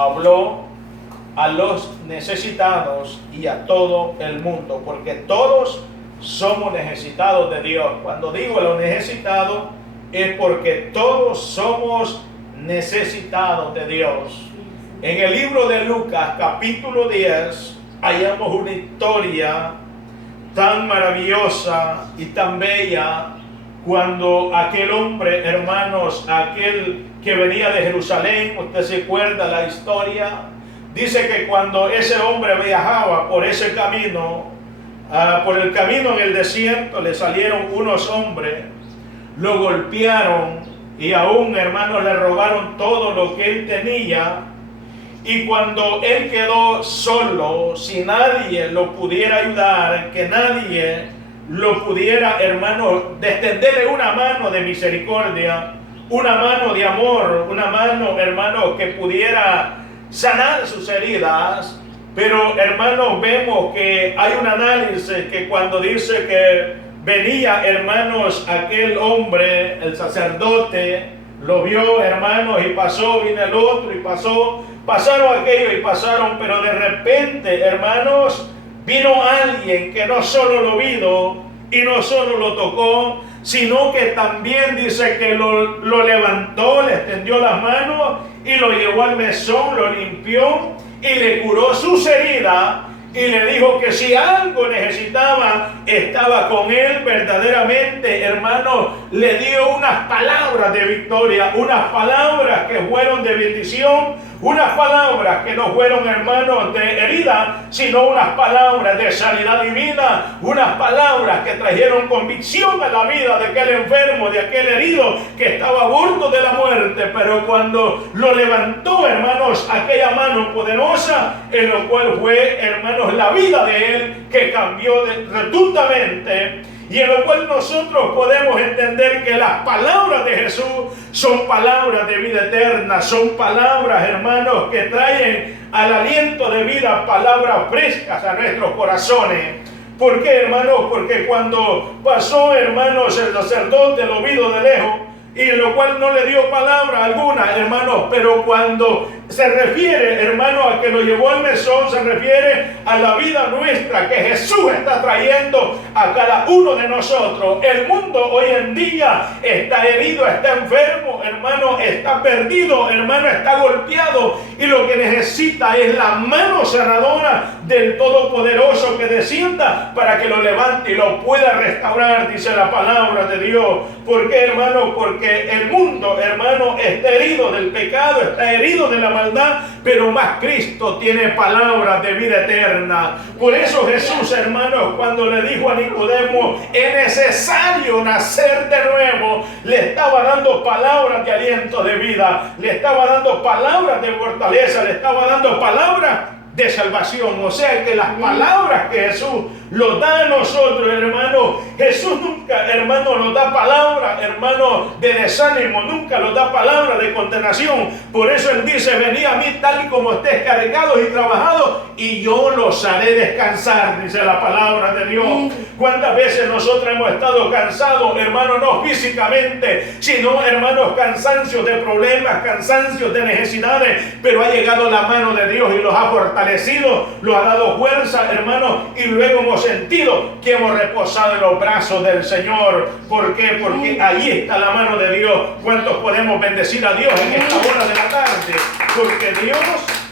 habló a los necesitados y a todo el mundo, porque todos somos necesitados de Dios. Cuando digo los necesitados, es porque todos somos necesitados de Dios. En el libro de Lucas, capítulo 10, hallamos una historia tan maravillosa y tan bella, cuando aquel hombre, hermanos, aquel que venía de Jerusalén, usted se acuerda la historia, dice que cuando ese hombre viajaba por ese camino, por el camino en el desierto, le salieron unos hombres, lo golpearon y aún, hermanos, le robaron todo lo que él tenía. Y cuando él quedó solo, si nadie lo pudiera ayudar, que nadie lo pudiera, hermano, extenderle una mano de misericordia, una mano de amor, una mano, hermano, que pudiera sanar sus heridas. Pero, hermanos, vemos que hay un análisis que cuando dice que venía, hermanos, aquel hombre, el sacerdote, lo vio, hermanos, y pasó, vino el otro y pasó, pasaron aquello y pasaron, pero de repente, hermanos, vino alguien que no solo lo vino y no solo lo tocó, sino que también dice que lo levantó, le extendió las manos y lo llevó al mesón, lo limpió y le curó sus heridas. Y le dijo que si algo necesitaba, estaba con él verdaderamente, hermano. Le dio unas palabras de victoria, unas palabras que fueron de bendición, unas palabras que no fueron, hermanos, de herida, sino unas palabras de sanidad divina, unas palabras que trajeron convicción a la vida de aquel enfermo, de aquel herido que estaba a bordo de la muerte. Pero cuando lo levantó, hermanos, aquella mano poderosa, en lo cual fue, hermanos, la vida de él que cambió rotundamente, y en lo cual nosotros podemos entender que las palabras de Jesús son palabras de vida eterna, son palabras, hermanos, que traen al aliento de vida, palabras frescas a nuestros corazones. ¿Por qué, hermanos? Porque cuando pasó, hermanos, el sacerdote lo vio de lejos, y en lo cual no le dio palabra alguna, hermanos, pero cuando se refiere, hermano, a que lo llevó al mesón, se refiere a la vida nuestra que Jesús está trayendo a cada uno de nosotros. El mundo hoy en día está herido, está enfermo, hermano, está perdido, hermano, está golpeado, y lo que necesita es la mano sanadora del Todopoderoso que descienda para que lo levante y lo pueda restaurar, dice la palabra de Dios. ¿Por qué, hermano? Porque el mundo, hermano, está herido del pecado, está herido de la maldad, pero más Cristo tiene palabras de vida eterna. Por eso Jesús, hermanos, cuando le dijo a Nicodemo, es necesario nacer de nuevo, le estaba dando palabras de aliento de vida, le estaba dando palabras de fortaleza, le estaba dando palabras de salvación. O sea que las palabras que Jesús los da a nosotros, hermano, Jesús nunca, hermano, nos da palabras, hermano, de desánimo, nunca nos da palabras de condenación. Por eso Él dice, venid a mí tal y como estés cargados y trabajados, y yo los haré descansar, dice la palabra de Dios. ¿Cuántas veces nosotros hemos estado cansados, hermano, no físicamente, sino, hermanos, cansancios de problemas, cansancios de necesidades, pero ha llegado la mano de Dios y los ha fortalecido, los ha dado fuerza, hermano, y luego hemos sentido que hemos reposado en los brazos del Señor. ¿Por qué? Porque ahí está la mano de Dios. ¿Cuántos podemos bendecir a Dios en esta hora de la tarde? Porque Dios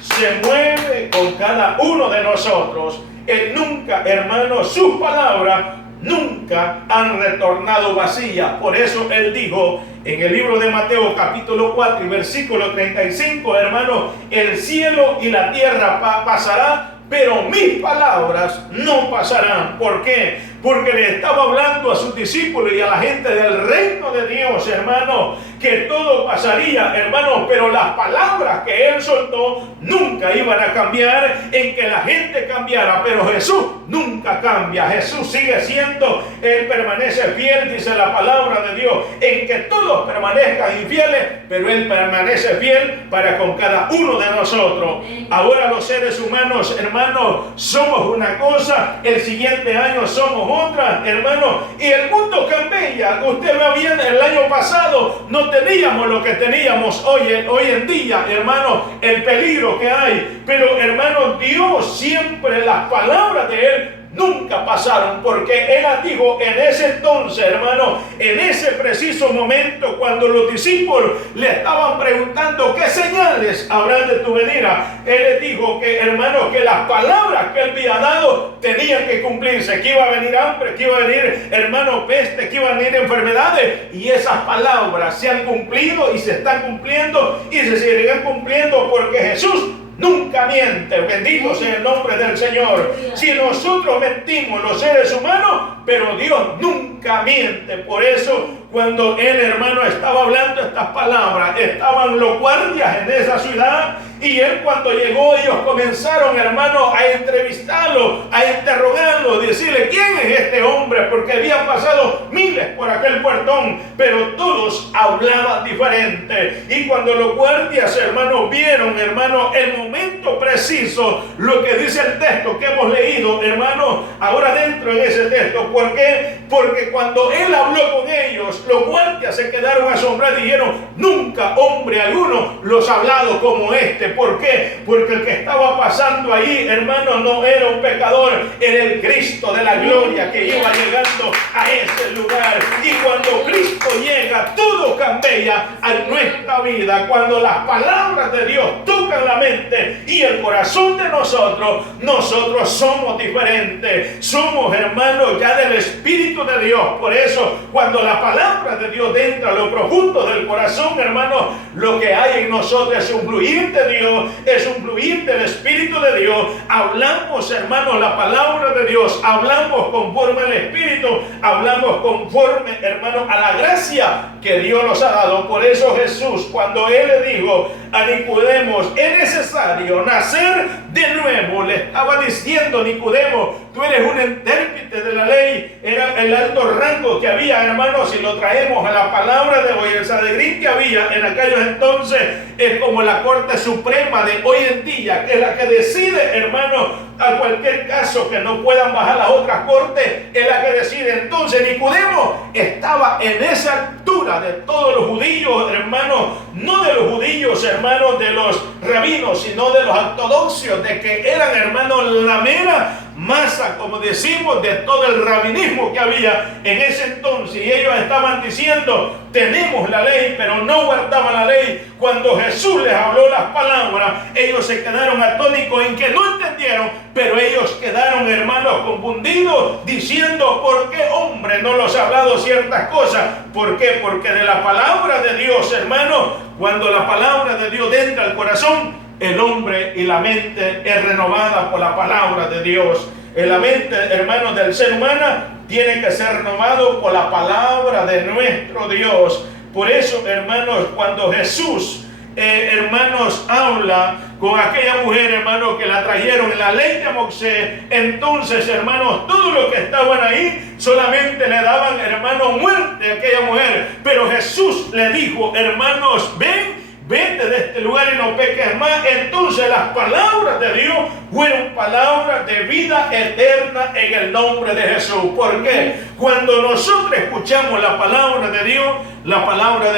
se mueve con cada uno de nosotros. Él nunca, hermano, sus palabras nunca han retornado vacías. Por eso Él dijo en el libro de Mateo capítulo 4 y versículo 35, hermano, el cielo y la tierra pasará, pero mis palabras no pasarán. ¿Por qué? Porque le estaba hablando a sus discípulos y a la gente del reino de Dios, hermano, que todo pasaría, hermano, pero las palabras que Él soltó nunca iban a cambiar, en que la gente cambiara, pero Jesús nunca cambia. Jesús sigue siendo, Él permanece fiel, dice la palabra de Dios, en que todos permanezcan infieles, pero Él permanece fiel para con cada uno de nosotros. Ahora los seres humanos, hermanos, somos una cosa, el siguiente año somos otra, hermanos, y el mundo cambia. Usted va bien, el año pasado no teníamos lo que teníamos hoy en día, hermanos, el peligro que hay, pero hermanos, Dios siempre, las palabras de Él nunca pasaron, porque Él dijo en ese entonces, hermano, en ese preciso momento, cuando los discípulos le estaban preguntando qué señales habrán de tu venida, Él les dijo que, hermano, que las palabras que Él había dado tenían que cumplirse, que iba a venir hambre, que iba a venir, hermano, peste, que iban a venir enfermedades, y esas palabras se han cumplido y se están cumpliendo y se seguirán cumpliendo, porque Jesús nunca miente. Bendito sea el nombre del Señor. Si nosotros mentimos, los seres humanos, pero Dios nunca miente. Por eso, cuando Él, hermano, estaba hablando estas palabras, estaban los guardias en esa ciudad, y Él, cuando llegó, ellos comenzaron, hermano, a entrevistarlo, a interrogarlo, decirle: ¿quién es este hombre? Porque habían pasado miles por aquel puertón, pero todos hablaban diferente. Y cuando los guardias, hermano, vieron, hermano, el momento preciso, lo que dice el texto que hemos leído, hermano, ahora dentro de ese texto. ¿Por qué? Porque cuando Él habló con ellos, los guardias se quedaron asombrados y dijeron: nunca hombre alguno los ha hablado como este. ¿Por qué? Porque el que estaba pasando ahí, hermano, no era un pecador, era el Cristo de la gloria que iba llegando a ese lugar. Y cuando Cristo llega, todo cambia en nuestra vida. Cuando las palabras de Dios tocan la mente y el corazón de nosotros, nosotros somos diferentes. Somos, hermanos, ya del Espíritu de Dios. Por eso, cuando la palabra de Dios entra a lo profundo del corazón, hermanos, lo que hay en nosotros es un fluir de Dios, es un fluir del Espíritu de Dios. Hablamos, hermanos, la palabra de Dios, hablamos conforme al Espíritu, hablamos conforme, hermanos, a la gracia que Dios nos ha dado. Por eso Jesús, cuando Él le dijo a Nicodemo: es necesario nacer de nuevo, le estaba diciendo: Nicodemo, tú eres un intérprete de la ley. Era el alto rango que había, hermanos, si lo traemos a la palabra de hoy. El Sanedrín que había en aquellos entonces es como la Corte Suprema de hoy en día, que es la que decide, hermanos, a cualquier caso que no puedan bajar las otras cortes, es la que decide. Entonces Nicodemo estaba en esa altura de todos los judíos, hermanos, no de los judíos, hermanos, de los rabinos, sino de los ortodoxos, de que eran, hermanos, la mera masa, como decimos, de todo el rabinismo que había en ese entonces. Y ellos estaban diciendo: tenemos la ley, pero no guardaban la ley. Cuando Jesús les habló las palabras, ellos se quedaron atónitos en que no entendieron, pero ellos quedaron, hermanos, confundidos, diciendo: ¿por qué hombre no los ha hablado ciertas cosas? ¿Por qué? Porque de la palabra de Dios, hermanos, cuando la palabra de Dios entra al corazón, el hombre y la mente es renovada por la palabra de Dios. La mente, hermanos, del ser humano tiene que ser renovado por la palabra de nuestro Dios. Por eso, hermanos, cuando Jesús, hermanos, habla con aquella mujer, hermanos, que la trajeron en la ley de Moisés, entonces, hermanos, todos los que estaban ahí solamente le daban, hermanos, muerte a aquella mujer. Pero Jesús le dijo: hermanos, vete de este lugar y no peques más. Entonces las palabras de Dios fueron palabras de vida eterna en el nombre de Jesús. ¿Por qué? Cuando nosotros escuchamos la palabra de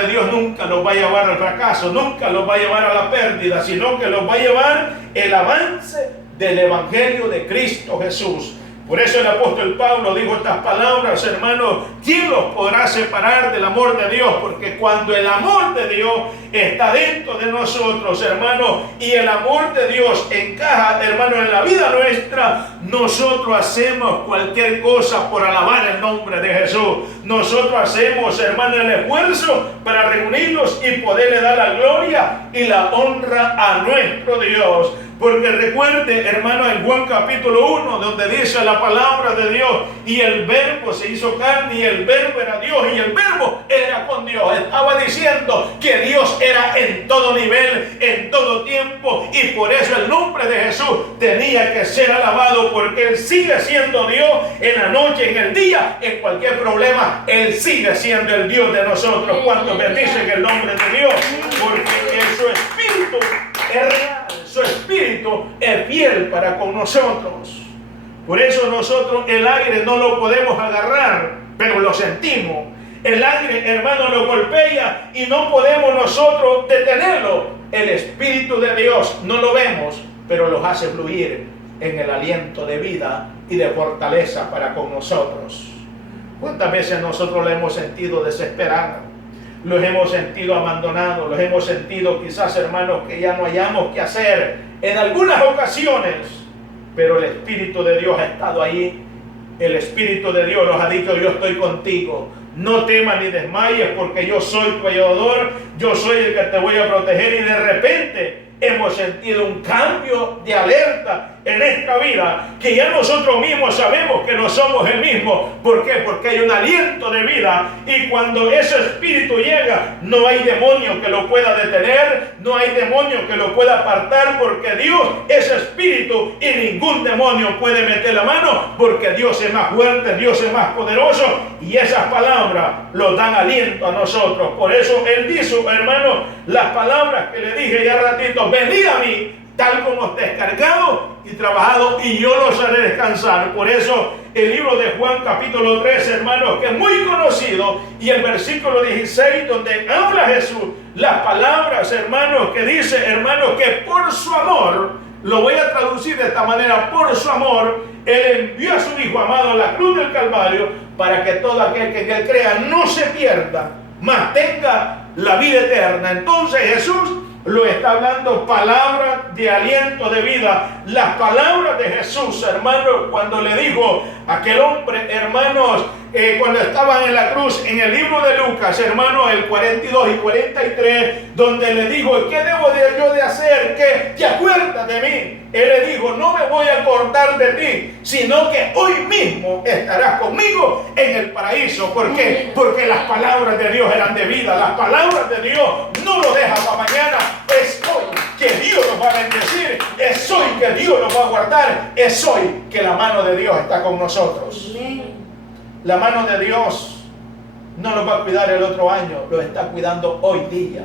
Dios nunca los va a llevar al fracaso, nunca los va a llevar a la pérdida, sino que los va a llevar el avance del Evangelio de Cristo Jesús. Por eso el apóstol Pablo dijo estas palabras: hermanos, ¿quién los podrá separar del amor de Dios? Porque cuando el amor de Dios está dentro de nosotros, hermanos, y el amor de Dios encaja, hermanos, en la vida nuestra, nosotros hacemos cualquier cosa por alabar el nombre de Jesús. Nosotros hacemos, hermanos, el esfuerzo para reunirnos y poderle dar la gloria y la honra a nuestro Dios. Porque recuerde, hermano, en Juan capítulo 1, donde dice la la palabra de Dios, y el verbo se hizo carne, y el verbo era Dios, y el verbo era con Dios. Estaba diciendo que Dios era en todo nivel, en todo tiempo, y por eso el nombre de Jesús tenía que ser alabado, porque Él sigue siendo Dios en la noche, en el día, en cualquier problema. Él sigue siendo el Dios de nosotros. Cuando bendicen el nombre de Dios, porque su espíritu es real, su espíritu es fiel para con nosotros. Por eso nosotros el aire no lo podemos agarrar, pero lo sentimos. El aire, hermano, lo golpea y no podemos nosotros detenerlo. El Espíritu de Dios no lo vemos, pero los hace fluir en el aliento de vida y de fortaleza para con nosotros. ¿Cuántas veces nosotros lo hemos sentido desesperado? Los hemos sentido abandonados, los hemos sentido quizás, hermanos, que ya no hayamos qué hacer en algunas ocasiones, pero el Espíritu de Dios ha estado ahí. El Espíritu de Dios nos ha dicho: yo estoy contigo, no temas ni desmayes, porque yo soy tu ayudador, yo soy el que te voy a proteger. Y de repente hemos sentido un cambio de alerta en esta vida, que ya nosotros mismos sabemos que no somos el mismo. ¿Por qué? Porque hay un aliento de vida, y cuando ese espíritu llega, no hay demonio que lo pueda detener, no hay demonio que lo pueda apartar, porque Dios es espíritu y ningún demonio puede meter la mano, porque Dios es más fuerte, Dios es más poderoso, y esas palabras nos dan aliento a nosotros. Por eso Él dijo, hermano, las palabras que le dije ya ratito: venid a mí, tal como estés cargado y trabajado, y yo los haré descansar. Por eso el libro de Juan capítulo 3, hermanos, que es muy conocido, y el versículo 16, donde habla Jesús, las palabras, hermanos, que dice, hermanos, que por su amor, lo voy a traducir de esta manera: por su amor, Él envió a su Hijo amado a la cruz del Calvario, para que todo aquel que en Él crea no se pierda, mas tenga la vida eterna. Entonces Jesús lo está hablando, palabras de aliento de vida. Las palabras de Jesús, hermanos, cuando le dijo a aquel hombre, hermanos, cuando estaban en la cruz, en el libro de Lucas, hermanos, el 42 y 43, donde le dijo: ¿qué debo yo de hacer? ¿Que te acuerdas de mí? Él le dijo: no me voy a acordar de ti, sino que hoy mismo estarás conmigo en el paraíso. ¿Por qué? Porque las palabras de Dios eran de vida. Las palabras de Dios no lo dejan para mañana. Es hoy que Dios nos va a bendecir, es hoy que Dios nos va a guardar, es hoy que la mano de Dios está con nosotros. La mano de Dios no nos va a cuidar el otro año, lo está cuidando hoy día.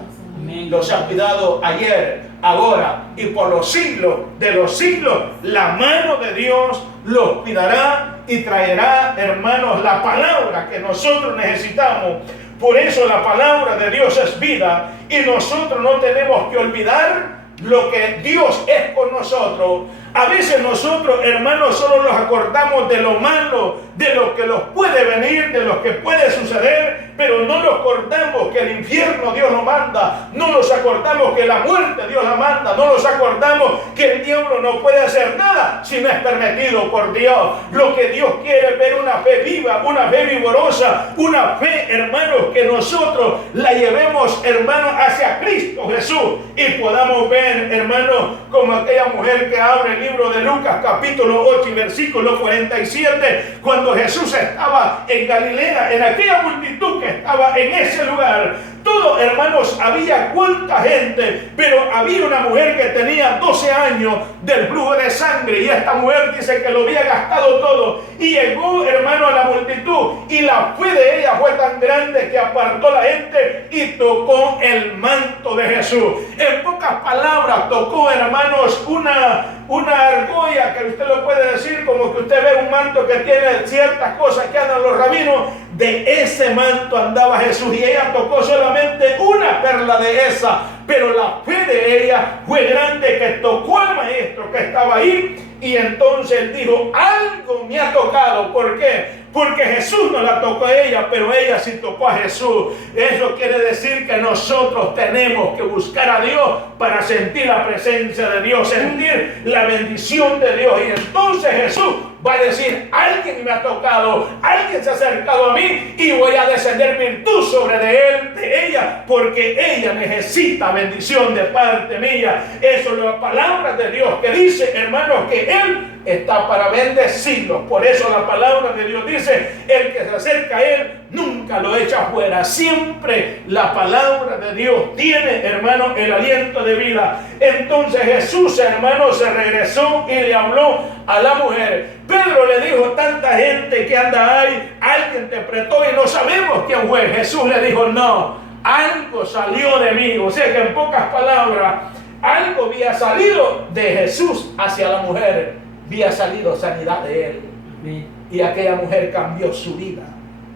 Los ha cuidado ayer, ahora y por los siglos de los siglos. La mano de Dios los cuidará y traerá, hermanos, la palabra que nosotros necesitamos. Por eso la palabra de Dios es vida, y nosotros no tenemos que olvidar lo que Dios es con nosotros. A veces nosotros, hermanos, solo nos acordamos de lo malo, de lo que nos puede venir, de lo que puede suceder, pero no nos acordamos que el infierno Dios lo manda, no nos acordamos que la muerte Dios la manda, no nos acordamos que el diablo no puede hacer nada si no es permitido por Dios. Lo que Dios quiere es ver una fe viva, una fe vigorosa, una fe, hermanos, que nosotros la llevemos, hermanos, hacia Cristo Jesús, y podamos ver, hermanos, como aquella mujer que abre el libro de Lucas capítulo 8 y versículo 47, cuando Jesús estaba en Galilea, en aquella multitud que estaba en ese lugar. Todo, hermanos, había cuánta gente, pero había una mujer que tenía 12 años del flujo de sangre, y esta mujer dice que lo había gastado todo, y llegó, hermano, a la multitud, y la fe de ella fue tan grande que apartó la gente y tocó el manto de Jesús. En pocas palabras, tocó, hermanos, una argolla, que usted lo puede decir como que usted ve un manto que tiene ciertas cosas que andan los rabinos. De ese manto andaba Jesús, y ella tocó solamente una perla de esa, pero la fe de ella fue grande, que tocó al maestro que estaba ahí, y entonces dijo: algo me ha tocado. ¿Por qué? Porque Jesús no la tocó a ella, pero ella sí tocó a Jesús. Eso quiere decir que nosotros tenemos que buscar a Dios para sentir la presencia de Dios, sentir la bendición de Dios. Y entonces Jesús va a decir: alguien me ha tocado, alguien se ha acercado a mí, y voy a descender virtud sobre de ella, porque ella necesita bendición de parte mía. Eso es la palabra de Dios, que dice, hermanos, que Él está para bendecirlos. Por eso la palabra de Dios dice, el que se acerca a Él nunca lo echa fuera. Siempre la palabra de Dios tiene, hermano, el aliento de vida. Entonces Jesús, hermano, se regresó y le habló a la mujer. Pedro le dijo, tanta gente que anda ahí, alguien te apretó y no sabemos quién fue. Jesús le dijo, no, algo salió de mí. O sea que en pocas palabras, algo había salido de Jesús hacia la mujer. Había salido sanidad de él. Y aquella mujer cambió su vida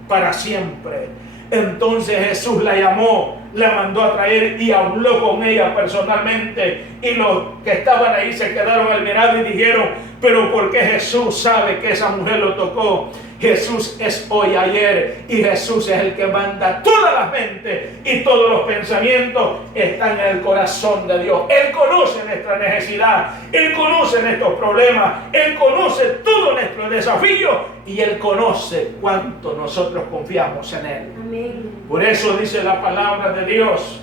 para siempre. Entonces Jesús la llamó, la mandó a traer y habló con ella personalmente. Y los que estaban ahí se quedaron al mirar y dijeron, pero ¿por qué Jesús sabe que esa mujer lo tocó? Jesús es hoy, ayer, y Jesús es el que manda todas las mentes y todos los pensamientos están en el corazón de Dios. Él conoce nuestra necesidad, Él conoce nuestros problemas, Él conoce todos nuestros desafíos y Él conoce cuánto nosotros confiamos en Él. Amén. Por eso dice la palabra de Dios,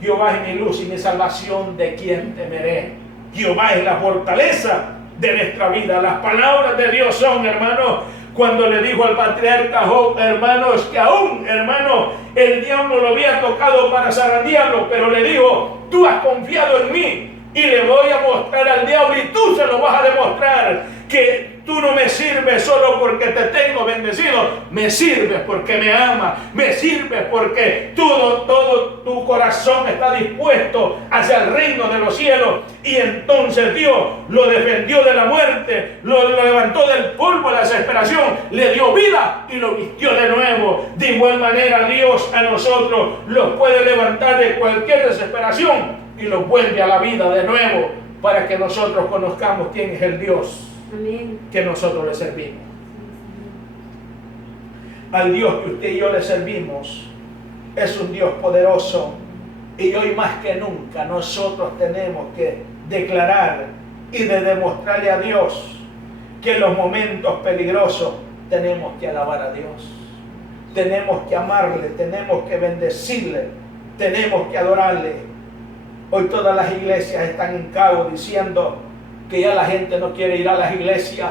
Jehová es mi luz y mi salvación, ¿de quién temeré? Jehová es la fortaleza de nuestra vida. Las palabras de Dios son, hermanos, cuando le dijo al patriarca Job, hermanos, que aún, hermano, el diablo lo había tocado para zarandearlo, pero le dijo, tú has confiado en mí y le voy a mostrar al diablo y tú se lo vas a demostrar que tú no me sirves solo porque te tengo bendecido, me sirves porque me amas, me sirves porque todo tu corazón está dispuesto hacia el reino de los cielos. Y entonces Dios lo defendió de la muerte, lo levantó del polvo de la desesperación, le dio vida y lo vistió de nuevo. De igual manera Dios a nosotros los puede levantar de cualquier desesperación y los vuelve a la vida de nuevo para que nosotros conozcamos quién es el Dios. Amén. Que nosotros le servimos. Al Dios que usted y yo le servimos es un Dios poderoso y hoy más que nunca nosotros tenemos que declarar y de demostrarle a Dios que en los momentos peligrosos tenemos que alabar a Dios, tenemos que amarle, tenemos que bendecirle, tenemos que adorarle. Hoy todas las iglesias están en cabo diciendo que ya la gente no quiere ir a las iglesias.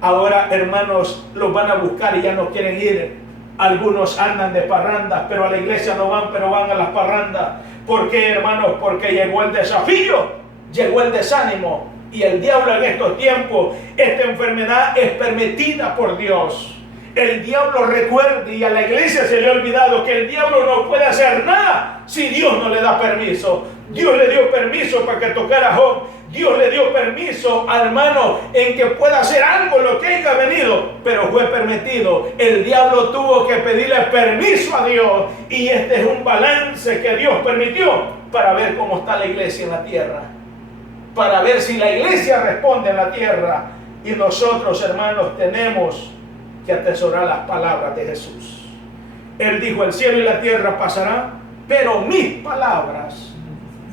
Ahora, hermanos, los van a buscar y ya no quieren ir. Algunos andan de parrandas, pero a la iglesia no van, pero van a las parrandas. ¿Por qué, hermanos? Porque llegó el desafío, llegó el desánimo. Y el diablo en estos tiempos, esta enfermedad es permitida por Dios. El diablo recuerde, y a la iglesia se le ha olvidado que el diablo no puede hacer nada si Dios no le da permiso. Dios le dio permiso para que tocara a Job. Dios le dio permiso, hermano, en que pueda hacer algo lo que haya venido, pero fue permitido. El diablo tuvo que pedirle permiso a Dios, y este es un balance que Dios permitió para ver cómo está la iglesia en la tierra, para ver si la iglesia responde en la tierra. Y nosotros, hermanos, tenemos que atesorar las palabras de Jesús. Él dijo, el cielo y la tierra pasarán, pero mis palabras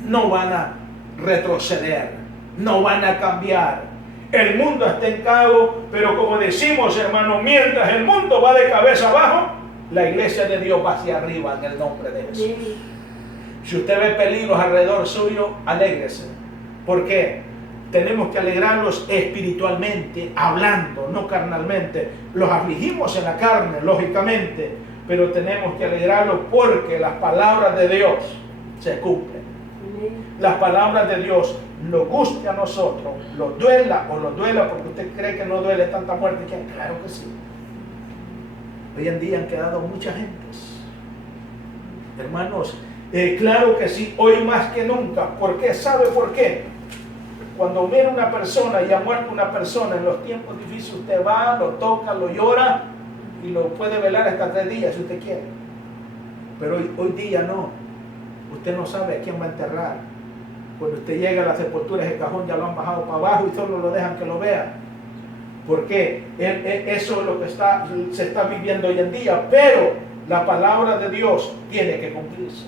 no van a retroceder, no van a cambiar. El mundo está en caos, pero como decimos, hermanos, mientras el mundo va de cabeza abajo, la iglesia de Dios va hacia arriba en el nombre de Jesús. Si usted ve peligros alrededor suyo, alégrese. ¿Por qué? Tenemos que alegrarlos espiritualmente, hablando, no carnalmente. Los afligimos en la carne, lógicamente, pero tenemos que alegrarlos porque las palabras de Dios se cumplen. Las palabras de Dios, nos guste a nosotros, los duela o los duela porque usted cree que no duele tanta muerte. Claro que sí. Hoy en día han quedado muchas gentes, hermanos, claro que sí, hoy más que nunca. ¿Por qué? ¿Sabe por qué? Cuando mira una persona y ha muerto una persona en los tiempos difíciles, usted va, lo toca, lo llora y lo puede velar hasta 3 días si usted quiere. Pero hoy día no. Usted no sabe a quién va a enterrar. Cuando usted llega a las sepulturas, el cajón ya lo han bajado para abajo y solo lo dejan que lo vea. Porque eso es lo que se está viviendo hoy en día. Pero la palabra de Dios tiene que cumplirse.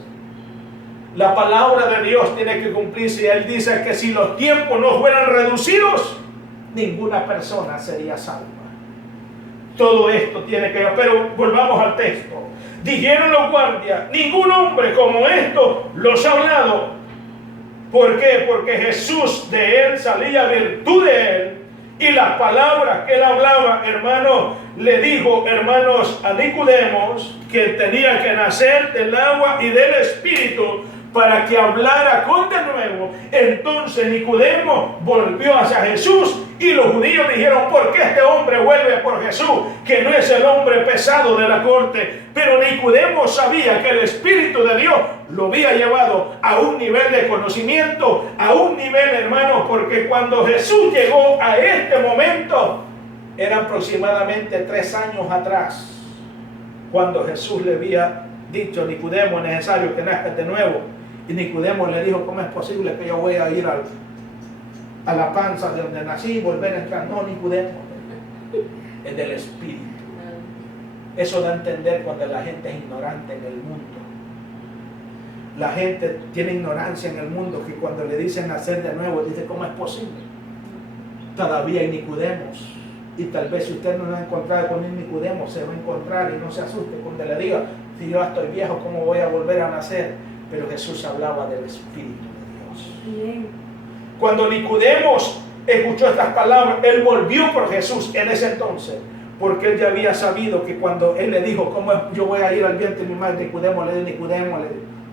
La palabra de Dios tiene que cumplirse. Y Él dice que si los tiempos no fueran reducidos, ninguna persona sería salva. Todo esto tiene que... Pero volvamos al texto. Dijeron los guardias, ningún hombre como esto los ha hablado. ¿Por qué? Porque Jesús de él salía virtud de él Y las palabras que él hablaba, hermanos, le dijo, hermanos, a Nicodemos que tenía que nacer del agua y del Espíritu para que hablara con de nuevo. Entonces Nicodemo volvió hacia Jesús y los judíos dijeron, ¿por qué este hombre vuelve por Jesús, que no es el hombre pesado de la corte? Pero Nicodemo sabía que el Espíritu de Dios lo había llevado a un nivel de conocimiento, a un nivel, hermanos, porque cuando Jesús llegó a este momento, era aproximadamente 3 años atrás, cuando Jesús le había dicho, Nicodemo, es necesario que nazcas de nuevo. Y Nicodemo le dijo, ¿cómo es posible que yo voy a ir a la panza de donde nací y volver a entrar? No, Nicodemo, es del Espíritu. Eso da a entender cuando la gente es ignorante en el mundo. La gente tiene ignorancia en el mundo, que cuando le dicen nacer de nuevo, dice, ¿cómo es posible? Todavía hay Nicodemos. Y tal vez si usted no lo ha encontrado con un Nicodemo, se va a encontrar y no se asuste cuando le diga, si yo estoy viejo, ¿cómo voy a volver a nacer? Pero Jesús hablaba del Espíritu de Dios. Bien. Cuando Nicodemos escuchó estas palabras, él volvió por Jesús en ese entonces, porque él ya había sabido que cuando él le dijo, ¿cómo yo voy a ir al vientre de mi madre? Nicodemo le dijo,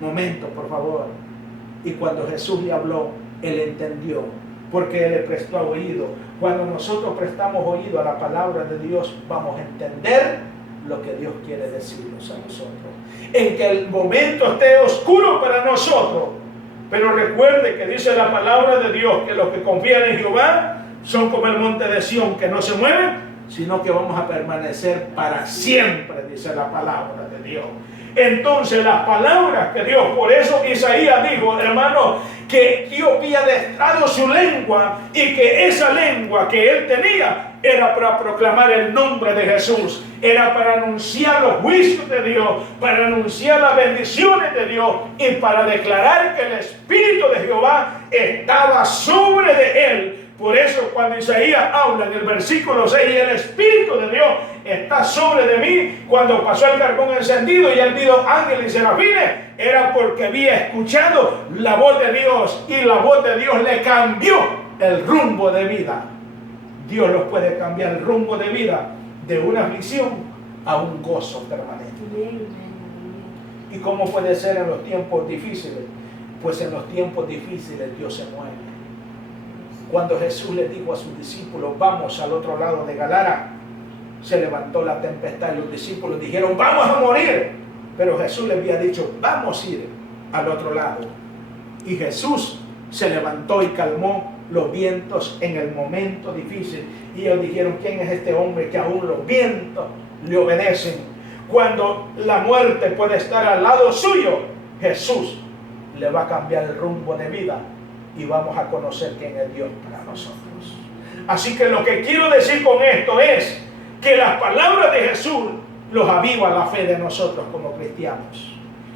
momento, por favor. Y cuando Jesús le habló, él entendió, porque él le prestó oído. Cuando nosotros prestamos oído a la palabra de Dios, vamos a entender lo que Dios quiere decirnos a nosotros. En que el momento esté oscuro para nosotros, pero recuerde que dice la palabra de Dios que los que confían en Jehová son como el monte de Sión, que no se mueven, sino que vamos a permanecer para siempre, dice la palabra de Dios. Entonces las palabras que Dios, por eso Isaías dijo, hermano, que Dios había adestrado su lengua y que esa lengua que él tenía era para proclamar el nombre de Jesús, era para anunciar los juicios de Dios, para anunciar las bendiciones de Dios y para declarar que el Espíritu de Jehová estaba sobre de él. Por eso cuando Isaías habla en el versículo 6, el Espíritu de Dios está sobre de mí, cuando pasó el carbón encendido y él vio ángeles y serafines, era porque había escuchado la voz de Dios y la voz de Dios le cambió el rumbo de vida. Dios los puede cambiar el rumbo de vida de una aflicción a un gozo permanente. ¿Y cómo puede ser en los tiempos difíciles? Pues en los tiempos difíciles Dios se mueve. Cuando Jesús le dijo a sus discípulos, vamos al otro lado de Gadara, se levantó la tempestad y los discípulos dijeron, vamos a morir. Pero Jesús le había dicho, vamos a ir al otro lado. Y Jesús se levantó y calmó los vientos en el momento difícil. Y ellos dijeron, ¿quién es este hombre que aún los vientos le obedecen? Cuando la muerte puede estar al lado suyo, Jesús le va a cambiar el rumbo de vida y vamos a conocer quién es Dios para nosotros. Así que lo que quiero decir con esto es que las palabras de Jesús los aviva la fe de nosotros como cristianos.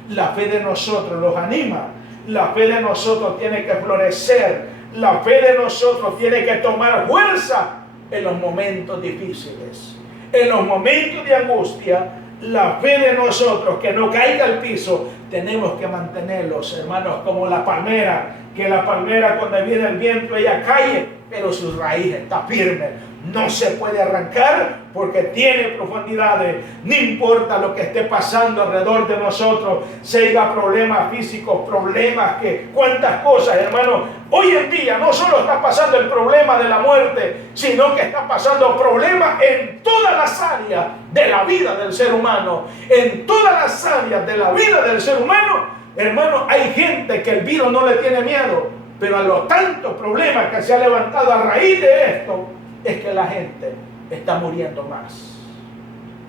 La fe de nosotros los anima. La fe de nosotros tiene que florecer. La fe de nosotros tiene que tomar fuerza en los momentos difíciles. En los momentos de angustia, la fe de nosotros que no caiga al piso, tenemos que mantenerlos, hermanos, como la palmera, que la palmera cuando viene el viento ella cae, pero su raíz está firme. No se puede arrancar porque tiene profundidades. No importa lo que esté pasando alrededor de nosotros, sea problemas físicos, problemas que, cuántas cosas, hermanos. Hoy en día no solo está pasando el problema de la muerte, sino que está pasando problemas en todas las áreas de la vida del ser humano. En todas las áreas de la vida del ser humano, hermanos, hay gente que el virus no le tiene miedo, pero a los tantos problemas que se ha levantado a raíz de esto, es que la gente está muriendo más.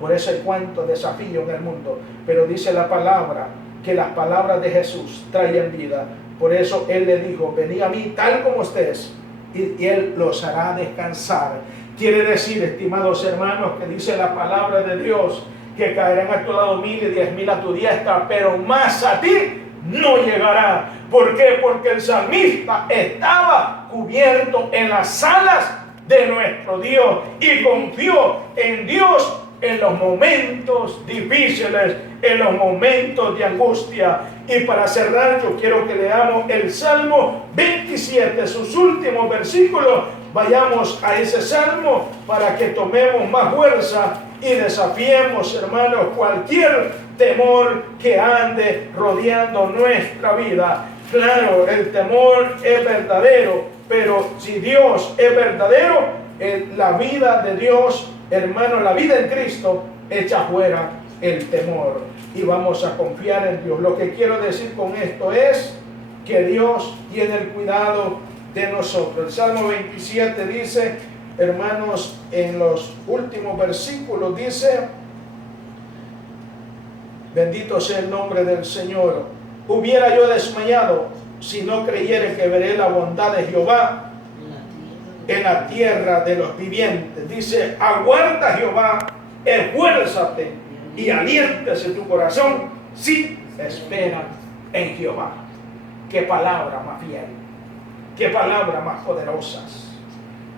Por eso hay cuántos desafíos en el mundo. Pero dice la palabra que las palabras de Jesús traen vida. Por eso Él le dijo, venid a mí tal como estés y Él los hará descansar. Quiere decir, estimados hermanos, que dice la palabra de Dios, que caerán a tu lado 1000 y 10.000 a tu diestra, pero más a ti no llegará. ¿Por qué? Porque el salmista estaba cubierto en las alas de nuestro Dios y confió en Dios en los momentos difíciles, en los momentos de angustia. Y para cerrar, yo quiero que leamos el Salmo 27, sus últimos versículos. Vayamos a ese Salmo para que tomemos más fuerza y desafiemos, hermanos, cualquier temor que ande rodeando nuestra vida. Claro, el temor es verdadero, pero si Dios es verdadero, la vida de Dios, hermano, la vida en Cristo echa fuera el temor y vamos a confiar en Dios. Lo que quiero decir con esto es que Dios tiene el cuidado de nosotros. El Salmo 27 dice, hermanos, en los últimos versículos dice: bendito sea el nombre del Señor. Hubiera yo desmayado si no creyere que veré la bondad de Jehová en la tierra de los vivientes. Dice: aguarda Jehová, esfuérzate y aliéntese tu corazón si espera en Jehová. Qué palabra más fiel, qué palabra más poderosas.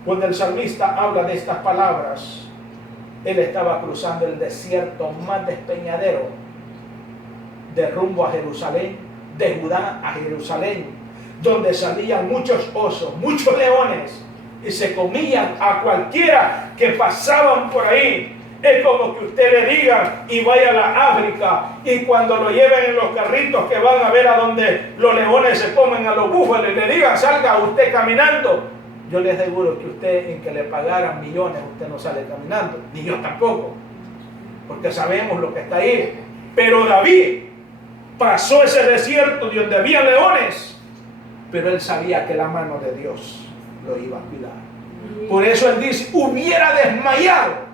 Cuando el salmista habla de estas palabras, él estaba cruzando el desierto más despeñadero de rumbo a Jerusalén, de Judá a Jerusalén, donde salían muchos osos, muchos leones, y se comían a cualquiera que pasaban por ahí. Es como que usted le diga y vaya a la África, y cuando lo lleven en los carritos que van a ver a donde los leones se comen a los búfalos, y le digan: salga usted caminando. Yo les aseguro que usted, en que le pagaran millones, usted no sale caminando, ni yo tampoco, porque sabemos lo que está ahí. Pero David pasó ese desierto donde había leones, pero él sabía que la mano de Dios lo iba a cuidar. Por eso él dice: hubiera desmayado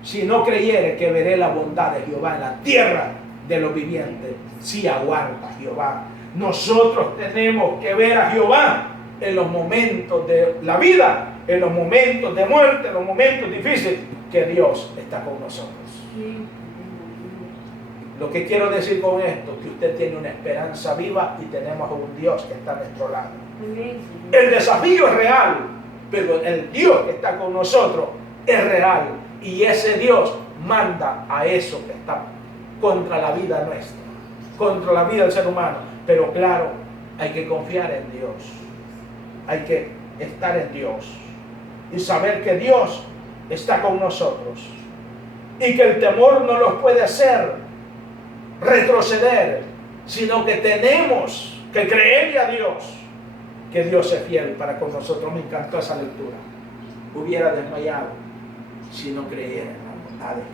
si no creyere que veré la bondad de Jehová en la tierra de los vivientes. Si aguarda Jehová. Nosotros tenemos que ver a Jehová en los momentos de la vida, en los momentos de muerte, en los momentos difíciles, que Dios está con nosotros. Lo que quiero decir con esto, que usted tiene una esperanza viva y tenemos un Dios que está a nuestro lado. El desafío es real, pero el Dios que está con nosotros es real, y ese Dios manda a eso que está contra la vida nuestra, contra la vida del ser humano. Pero claro, hay que confiar en Dios, hay que estar en Dios y saber que Dios está con nosotros y que el temor no nos puede hacer retroceder, sino que tenemos que creerle a Dios, que Dios es fiel para con nosotros. Me encantó esa lectura. Hubiera desmayado si no creyera en la bondad de Dios.